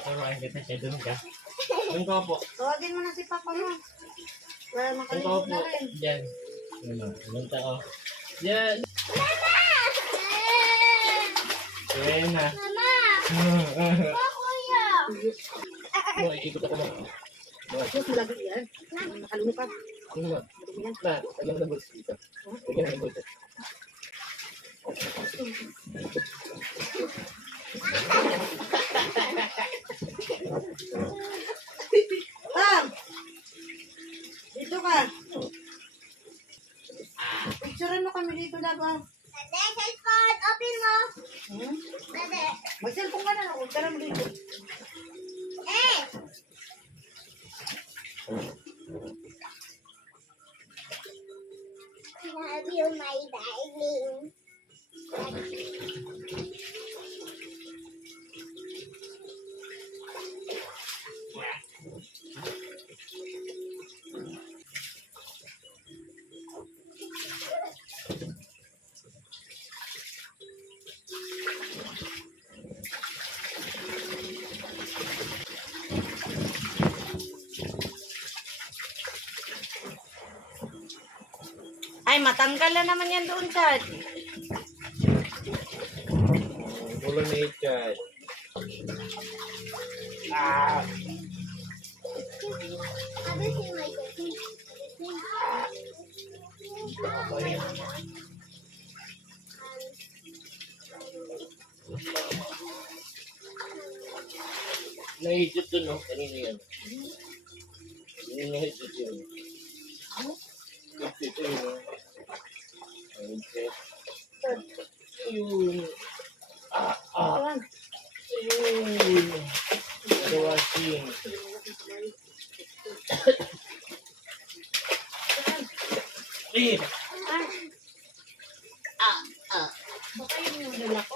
Turuan kita siya, doon ka. Doon ka po. Tawagin mo na si Papa mo. Para Doon ka makalimutan po. na rin. Diyan. Doon ka o. Diyan. Mama! Mama! Kuya! Oh, ikikot ako na. Sus, lagi yan. Nakalimutan. Na, tagal na bulsa dito. Tagal na bulsa. Pam! Dito ka. Picturean mo kami dito na ba? Dede, cellphone! Open mo! Hmm? Dede! Mag-cellphone ka na. Huwag ka na mo dito. Eh! Love you, my darling. Ay, matanggal na naman yan doon, Chad. Ulo na ikat. Ah! Sabi si Michael. Nahigit to, no? Kanina yan. Kanina nahigit yun. Higit ito yun, no? Higit. Ayun. Ayun. Gawasing. Eh! Baka yun yung dala ko.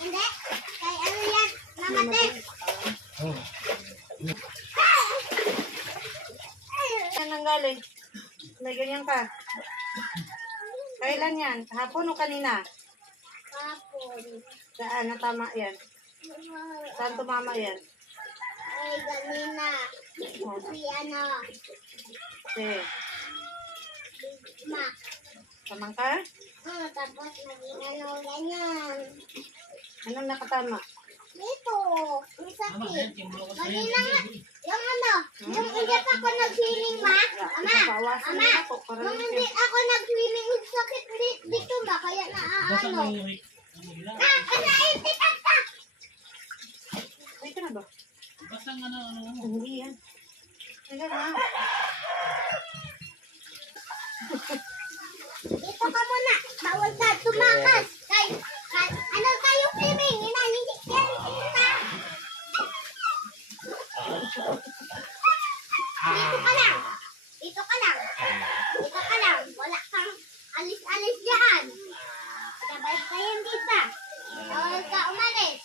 Hindi. Kay ano yan? Namatay. Saan nang galing? May ganyan ka. Kailan yan? Hapon o kanina? Kapon. Saan? Natama yan? Saan tumama yan? Ay, ganina. Oh, Si ano? sige. Ma. Tamang ka? Tapos naging ano ganyan. Anong nakatama? Dito. Ang sakit. Ganina nga. Yung ano? Yung hindi pa ako nag-swimming, ma? Ama. Pawasan Ama. na ako. Para Nung hindi ako nag-swimming, yung sakit dito ba? Kaya naaano. Naintikan ka! Ay, ka na ba? Basang ano. Hindi yan. Sige na. Dito ka muna. Bawal ka tumakas. Ano tayo swimming? Hindi ka. Dito ka lang. Dito ka lang. Dito ka lang. Wala kang alis-alis dyan. Sabay kayo dito. Bawal ka umalis.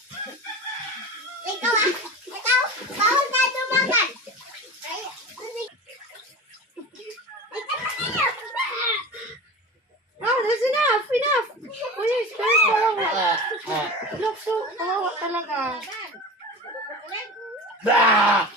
Ikaw ah. Ikaw. Bawal ka tumakas. Oh, that's enough! Enough! Please, please, kawawa. Look, so, kawawa talaga. Ah!